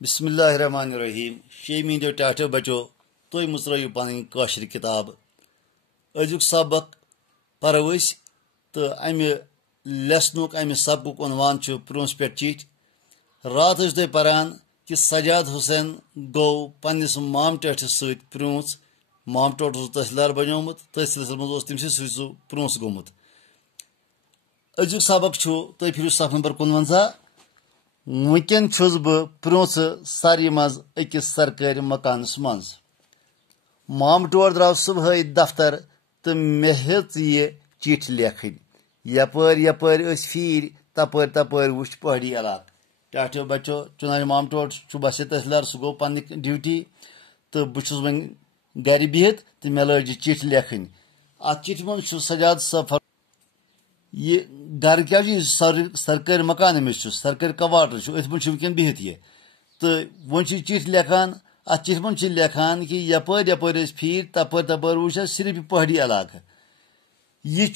بسم اللہ الرحمن الرحیم شی میندو ٹاٹو بچو تھی مچرو پن کاشر کتاب ازیک سبق پرو تو امہ لیسنک امہ سبقک عنوان پرونس پہ چیٹ رات تھی پران کہ سجاد حسین گو پنس مام ٹیٹس ست پرونس مام ٹوٹ تحصیلدار بنیومت تحصیلس مز تم سہ پرونس گومت ازیک سبق تھی پھرو صف نمبر 55 ونکن چھس بہ پرونس ساری مز اکس سرکاری مکانس مز مام ٹور درو صبح دفتر تو مے ہیژ یہ چٹھ لیکھن یپر یپر اس پھیر تپر تپر وچھ پہاڑی علاقہ ٹاٹو بچو چنانچہ مام ٹور بس تحصیلدار سہ گو پنہ ڈیوٹی تو بہس ون گھر بہت تو مے لج یہ چٹھ لیکھن ات چٹھ من سجاد صاحب یہ گھر کیا سرکاری مکان امس سرکاری کواٹر ات من ونکین بہت یہ تو ون چٹھ لکھان ات چٹھ من لکھان کہ یپر یپر پھیر تپر تپر وچھ صرف پہاڑی علاقہ یہ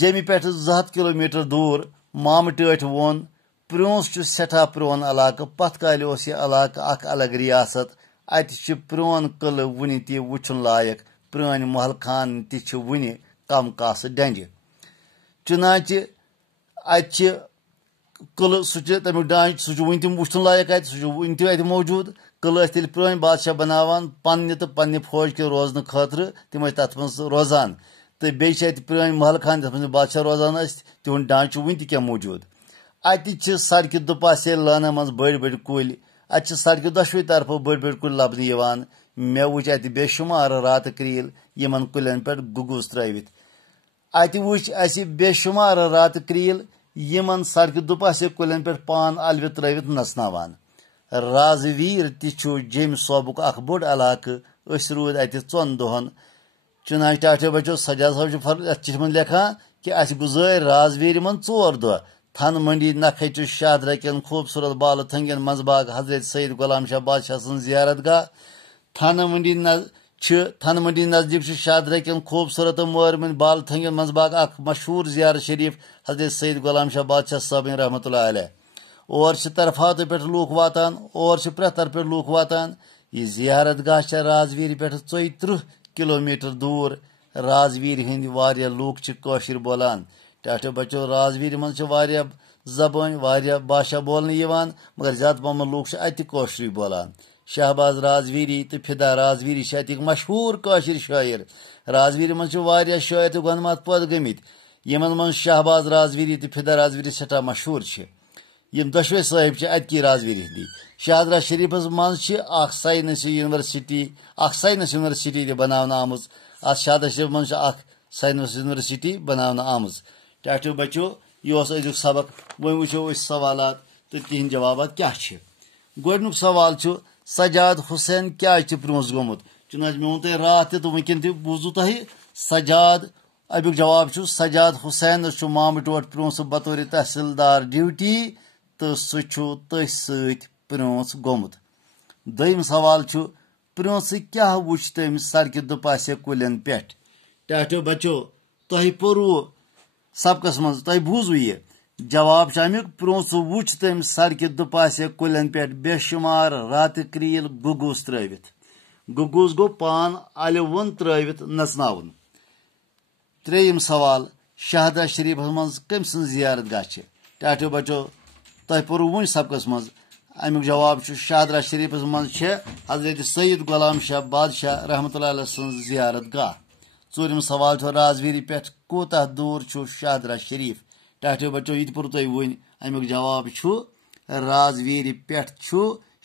جمہ پہ 200 کلومیٹر دور مام ٹاٹ وون پرونس سٹھا پرون علاقہ پتھ کالہ یہ علاقہ اخ الگ ریاست ات پرون قلعہ ون تہ وچھن لائق پرٲنۍ محل خان تہ ون کم کاسہٕ ڈنڈ چنانچہ ات قلعہ تمیک ڈانچ ون تم وچھن لائق ات ون تہ موجود قلعہ تیل پرٲنۍ بادشاہ بناوان پنہ تو پنہ فوج کے روزنہ خاطر تم تر من روزان تو بیٚیہِ چھِ اتہِ پرٲنۍ محل خان تر من بادشاہ روزان تہند ڈانچ ون تہ کینٛہہ موجود اتہ سڑکہ دُپاسے لانن من بڑی بڑی کُلۍ اتہ سڑکہ دۄشوٕے طرفو بڑی بڑی کُلۍ لبنہٕ یوان مےٚ وٕچھ اتہ بے شمار راتہٕ کرٛیٖلۍ یمن کُلٮ۪ن پٮ۪ٹھ گُگُز ترٲوِتھ اتہ وٕچھ اسہ بے شمار راتہٕ کرٛیٖلۍ یمن سڑکہ دُپاسے کُلٮ۪ن پٮ۪ٹھ پان الوِ ترٲوِتھ نژناوان رازویٖر تہ چھُ جیٚمۍ صوبُک اکھ بوٚڑ علاقہٕ أسۍ روٗدۍ اتہِ 2 دۄہن چنانچہ ٹاٹو بچو سجاد صاحب اتھ چٹھِ منٛز لیکھان کہ اسہِ گُزٲرۍ رازویٖرِ منٛز 4 دۄہ تھن منڈی نکھچ شاہدرہ کٮ۪ن خوٗبصوٗرت بالہٕ تھنگٮ۪ن منٛز باغ حضرت سید غلام شاہ بادشاہ سٕنٛز زیارت گاہ تھن منڈی نزدیک شاہدرہ کٮ۪ن خوٗبصوٗرت تہٕ مٲرمٕتۍ بالہٕ تھنگٮ۪ن منٛز باغ اکھ مشہوٗر زیارت شریف حضرت سید غلام شاہ بادشاہ صٲبن رحمۃ اللہ علیہ اور طرفاتو پٮ۪ٹھ لوٗکھ واتان اور پرٛٮ۪تھ طرفہٕ پٮ۪ٹھ لوٗکھ واتان یہ زیارت گاہ چھےٚ رازویٖرِ پٮ۪ٹھ 34 کلومیٹر دور رازویٖرِ ہٕنٛدۍ واریاہ لوٗکھ چھِ کٲشِر بولان ٹاٹو بچو رازویٖرِ منٛز چھِ واریاہ زبٲنۍ واریاہ باشا بولنہٕ یِوان مگر زیادٕ پہمتھ لوٗکھ چھِ اتہِ کٲشرُے بولان شہباز رازویٖری تہٕ فدا رازویٖری چھِ اتِکۍ مشہوٗر کٲشِر شٲعر رازویٖرِ منٛز چھِ واریاہ شٲعر تہٕ گۄنمات پٲدٕ گٔمٕتۍ یمن منٛز شہباز رازویٖری تہٕ فدا رازویٖری سٮ۪ٹھاہ مشہوٗر چھِ یم دۄشوے صٲحب چھِ اتکی رازویٖرِ ہٕنٛدی شاہدرہ شریفس منٛز چھِ اکھ ساینس یونیورسٹی تہِ بناونہٕ آمٕژ اتھ شاہدرہ شریف منٛز چھِ اکھ ساینس یونیورسٹی بناونہٕ آمٕژ ٹاٹو بچو یہ ازیُک سبق وۄنۍ وٕچھو أسۍ سوالات تہٕ تِہنٛدۍ جوابات کیاہ چھِ گۄڈنیُک سوال چھُ سجاد حسین کیازِ چھُ پرونس گوٚمُت چنانچہ مےٚ ووٚن تۄہہِ راتھ تہِ تہٕ وٕنکٮ۪ن تہِ بوٗزوٕ تۄہہِ سجاد امیُک جواب چھُ سجاد حسینس چھُ مامہٕ ٹوٹھ پرونس بطور تحصیلدار ڈیوٹی تہٕ سُہ چھُ تٔتھۍ سۭتۍ پرونس گوٚمُت دوٚیِم سوال چھُ پرونسہٕ کیاہ وٕچھ تٔمۍ سڑکہِ دُپاسے کُلٮ۪ن پٮ۪ٹھ ٹاٹو بچو تۄہہِ پوٚروٕ سبقس منٛز تۄہہِ بوٗزوٕ یہِ جواب چھُ امیُک پرونسہٕ وٕچھ تٔمۍ سڑکہِ دُپاسے کُلٮ۪ن پٮ۪ٹھ بے شمار راتہٕ کرٛیٖلۍ گُگُز ترٲوِتھ گُگُز گوٚو پان الہِ وُن ترٲوِتھ نژناوُن ترٛیٚیِم سوال شاہدرہ شریفس منٛز کٔمۍ سٕنٛز زیارت گاہ چھِ ٹاٹو بچو تۄہہِ پوٚروٕ وُنۍ سبقس منٛز امیُک جواب چھُ شاہدرہ شریفس منٛز چھےٚ حضرت سید غلام شاہ بادشاہ رحمۃ اللہ علیہ سٕنٛز زیارت گاہ ژوٗرِم سوال چھُ رازویٖرِ پٮ۪ٹھ کوٗتاہ دوٗر چھُ شاہدرہ شریف ٹاٹو بچو یہِ تہِ پوٚرُو تۄہہِ وُنۍ امیُک جواب چھُ رازویٖرِ پٮ۪ٹھ چھُ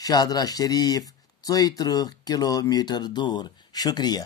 شاہدرہ شریف 34 کلومیٹر دوٗر شُکریہ